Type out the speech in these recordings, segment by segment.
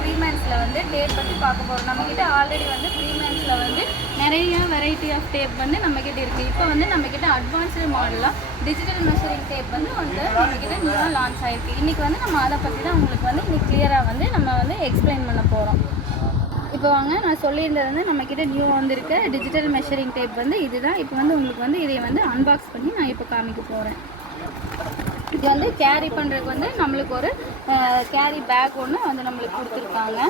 ஃப்ரீமேன்ஸில் வந்து டேப் பற்றி பார்க்க போகிறோம். நம்மக்கிட்ட ஆல்ரெடி வந்து ஃப்ரீமேன்ஸில் வந்து நிறைய வெரைட்டி ஆஃப் டேப் வந்து நம்மக்கிட்ட இருக்குது. இப்போ வந்து நம்மக்கிட்ட அட்வான்ஸ்டு மாடலாக டிஜிட்டல் மெஷரிங் டேப் வந்து நம்மக்கிட்ட நியூவாக லான்ச் ஆகிருக்கு. இன்றைக்கி வந்து நம்ம அதை பற்றி தான் உங்களுக்கு வந்து இன்றைக்கி கிளியராக வந்து நம்ம வந்து எக்ஸ்பிளைன் பண்ண போகிறோம். இப்போ வாங்க, நான் சொல்லியிருந்தது வந்து நம்மக்கிட்ட நியூவாக வந்திருக்க டிஜிட்டல் மெஷரிங் டேப் வந்து இதுதான். இப்போ வந்து உங்களுக்கு வந்து இதை வந்து அன்பாக்ஸ் பண்ணி நான் இப்போ காமிக்க போகிறேன். இது வந்து கேரி பண்ணுறதுக்கு வந்து நம்மளுக்கு ஒரு கேரி பேக் ஒன்று வந்து நம்மளுக்கு கொடுத்துருக்காங்க.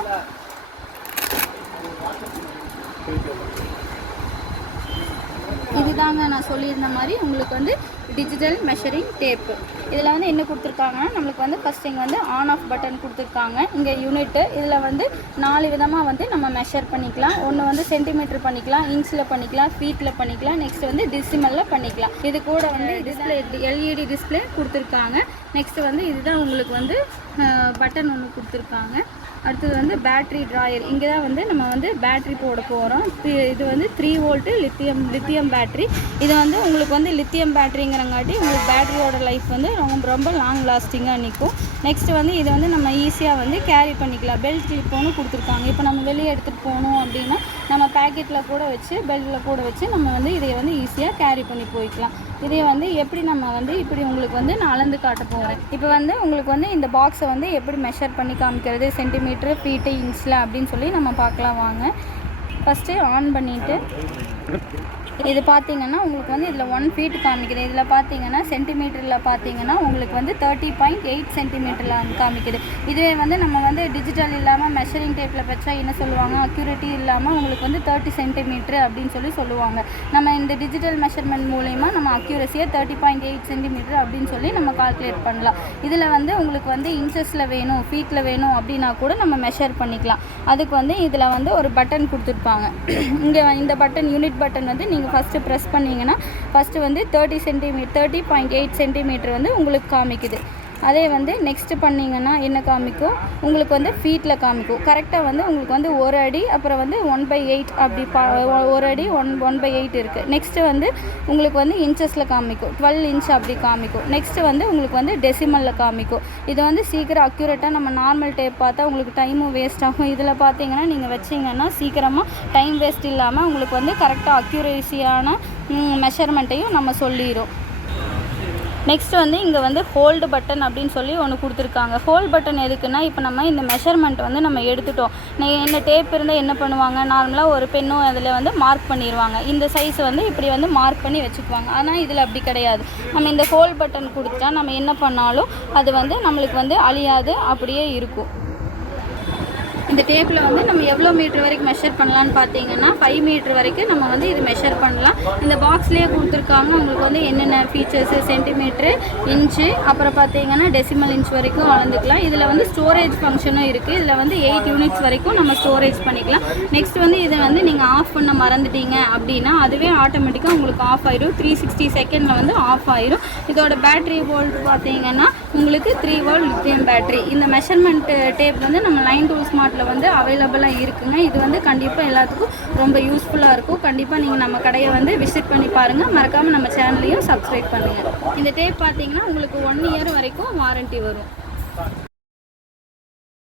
இதுதாங்க நான் சொல்லியிருந்த மாதிரி உங்களுக்கு வந்து டிஜிட்டல் மெஷரிங் டேப்பு. இதில் வந்து என்ன கொடுத்துருக்காங்கன்னா நம்மளுக்கு வந்து ஃபஸ்ட் இங்கே வந்து ஆன் ஆஃப் பட்டன் கொடுத்துருக்காங்க. இங்கே யூனிட்டு இதில் வந்து 4 விதமாக வந்து நம்ம மெஷர் பண்ணிக்கலாம். ஒன்று வந்து சென்டிமீட்டர் பண்ணிக்கலாம், இன்ச்சில் பண்ணிக்கலாம், ஃபீட்டில் பண்ணிக்கலாம், நெக்ஸ்ட் வந்து டெசிமலில் பண்ணிக்கலாம். இது கூட வந்து டிஸ்பிளே எல்இடி டிஸ்பிளே கொடுத்துருக்காங்க. நெக்ஸ்ட்டு வந்து இதுதான் உங்களுக்கு வந்து பட்டன் ஒன்று கொடுத்துருக்காங்க. அடுத்தது வந்து பேட்ரி ட்ராயர். இங்கே தான் வந்து நம்ம வந்து பேட்ரி போட போகிறோம். இது வந்து 3 வோல்ட்டு லித்தியம் பேட்ரி. இது வந்து உங்களுக்கு வந்து லித்தியம் பேட்ரிங்கிறங்காட்டி உங்களுக்கு பேட்ரியோட லைஃப் வந்து ரொம்ப லாங் லாஸ்டிங்காக நிற்கும். நெக்ஸ்ட்டு வந்து இதை வந்து நம்ம ஈஸியாக வந்து கேரி பண்ணிக்கலாம். பெல்ட் கிளிப் ஒன்று கொடுத்துருக்காங்க. இப்போ நம்ம வெளியே எடுத்துகிட்டு போகணும் அப்படின்னா நம்ம பேக்கெட்டில் கூட வச்சு பெல்ட்டில் கூட வச்சு நம்ம வந்து இதை வந்து ஈஸியாக கேரி பண்ணி போய்க்கலாம். இதை வந்து எப்படி நம்ம வந்து இப்படி உங்களுக்கு வந்து நான் அளந்து காட்ட போகிறேன். இப்போ வந்து உங்களுக்கு வந்து இந்த பாக்ஸை வந்து எப்படி மெஷர் பண்ணி காமிக்கிறது, சென்டிமீட்டரு, ஃபீட்டு, இன்ச்சில் அப்படின்னு சொல்லி நம்ம பார்க்கலாம் வாங்க. ஃபஸ்ட்டு ஆன் பண்ணிவிட்டு இது பார்த்தீங்கன்னா உங்களுக்கு வந்து இதில் 1 ஃபீட் காமிக்குது. இதில் பார்த்தீங்கன்னா சென்டிமீட்டரில் பார்த்தீங்கன்னா உங்களுக்கு வந்து 30.8 சென்டிமீட்டரில் காமிக்குது. இதுவே வந்து நம்ம வந்து டிஜிட்டல் இல்லாமல் மெஷரிங் டேப்பில் வச்சா என்ன சொல்லுவாங்க, அக்யூரேட்டி இல்லாமல் உங்களுக்கு வந்து 30 சென்டிமீட்டர் அப்படின்னு சொல்லுவாங்க. நம்ம இந்த டிஜிட்டல் மெஷர்மெண்ட் மூலயமா நம்ம அக்யூரஸியாக 30.8 சென்டிமீட்டர் அப்படின்னு சொல்லி நம்ம கால்குலேட் பண்ணலாம். இதில் வந்து உங்களுக்கு வந்து இன்ச்சஸில் வேணும், ஃபீட்டில் வேணும் அப்படின்னா கூட நம்ம மெஷர் பண்ணிக்கலாம். அதுக்கு வந்து இதில் வந்து ஒரு பட்டன் கொடுத்துருப்பாங்க. இங்கே இந்த பட்டன் யூனிட் பட்டன் வந்து நீங்கள் ஃபஸ்ட்டு ப்ரெஸ் பண்ணிங்கன்னா ஃபஸ்ட்டு வந்து 30.8 சென்டிமீட்டர் வந்து உங்களுக்கு காமிக்குது. அதே வந்து நெக்ஸ்ட்டு பண்ணிங்கன்னா என்ன காமிக்கும், உங்களுக்கு வந்து ஃபீட்டில் காமிக்கும். கரெக்டாக வந்து உங்களுக்கு வந்து 1 அடி அப்புறம் வந்து 1/8 அப்படி 1 அடி 1/8 இருக்குது. நெக்ஸ்ட்டு வந்து உங்களுக்கு வந்து இன்ச்சஸில் காமிக்கும், 12 இன்ச் அப்படி காமிக்கும். நெக்ஸ்ட்டு வந்து உங்களுக்கு வந்து டெசிமலில் காமிக்கும். இது வந்து சீக்கிரம் அக்யூரேட்டாக நம்ம நார்மல் டேப் பார்த்தா உங்களுக்கு டைமும் வேஸ்ட் ஆகும். இதில் பார்த்தீங்கன்னா நீங்கள் வச்சிங்கன்னா சீக்கிரமாக டைம் வேஸ்ட் இல்லாமல் உங்களுக்கு வந்து கரெக்டாக அக்யூரேசியான மெஷர்மெண்ட்டையும் நம்ம சொல்லிடும். நெக்ஸ்ட் வந்து இங்கே வந்து ஹோல்டு பட்டன் அப்படின்னு சொல்லி ஒன்று கொடுத்துருக்காங்க. ஹோல்ட் பட்டன் எதுக்குன்னா, இப்போ நம்ம இந்த மெஷர்மெண்ட் வந்து நம்ம எடுத்துட்டோம். இந்த டேப் இருந்தால் என்ன பண்ணுவாங்க, நார்மலாக ஒரு பெண்ணும் அதில் வந்து மார்க் பண்ணிடுவாங்க. இந்த சைஸ் வந்து இப்படி வந்து மார்க் பண்ணி வச்சுக்குவாங்க. ஆனால் இதில் அப்படி கிடையாது. நம்ம இந்த ஹோல்ட் பட்டன் கொடுத்துட்டா நம்ம என்ன பண்ணாலும் அது வந்து நம்மளுக்கு வந்து அழியாது, அப்படியே இருக்கும். இந்த டேப்பில் வந்து நம்ம எவ்வளோ மீட்டர் வரைக்கும் மெஷர் பண்ணலான்னு பார்த்தீங்கன்னா 5 மீட்டர் வரைக்கும் நம்ம வந்து இது மெஷர் பண்ணலாம். இந்த பாக்ஸ்லேயே கொடுத்துருக்காங்க உங்களுக்கு வந்து என்னென்ன ஃபீச்சர்ஸு, சென்டிமீட்ரு, இன்ச்சு, அப்புறம் பார்த்தீங்கன்னா டெசிமல் இன்ச் வரைக்கும் அளந்துக்கலாம். இதில் வந்து ஸ்டோரேஜ் ஃபங்க்ஷனும் இருக்குது. இதில் வந்து 8 யூனிட்ஸ் வரைக்கும் நம்ம ஸ்டோரேஜ் பண்ணிக்கலாம். நெக்ஸ்ட் வந்து இதை வந்து நீங்கள் ஆஃப் பண்ண மறந்துட்டீங்க அப்படின்னா அதுவே ஆட்டோமேட்டிக்காக உங்களுக்கு ஆஃப் ஆயிடும். 360 செகண்டில் வந்து ஆஃப் ஆயிடும். இதோட பேட்ரி வோல்ட் பார்த்தீங்கன்னா உங்களுக்கு 3 வோல்ட் லித்தியம் பேட்ரி. இந்த மெஷர்மெண்ட் டேப் வந்து நம்ம லைன் டூல் ஸ்மார்ட்டில் வந்து அவைலபிளாக இருக்குங்க. இது வந்து கண்டிப்பாக எல்லாத்துக்கும் ரொம்ப யூஸ்ஃபுல்லாக இருக்கும். கண்டிப்பாக நீங்கள் நம்ம கடையை வந்து விசிட் பண்ணி பாருங்கள். மறக்காமல் நம்ம சேனலையும் சப்ஸ்கிரைப் பண்ணுங்கள். இந்த டேப் பார்த்தீங்கன்னா உங்களுக்கு 1 இயர் வரைக்கும் வாரண்ட்டி வரும்.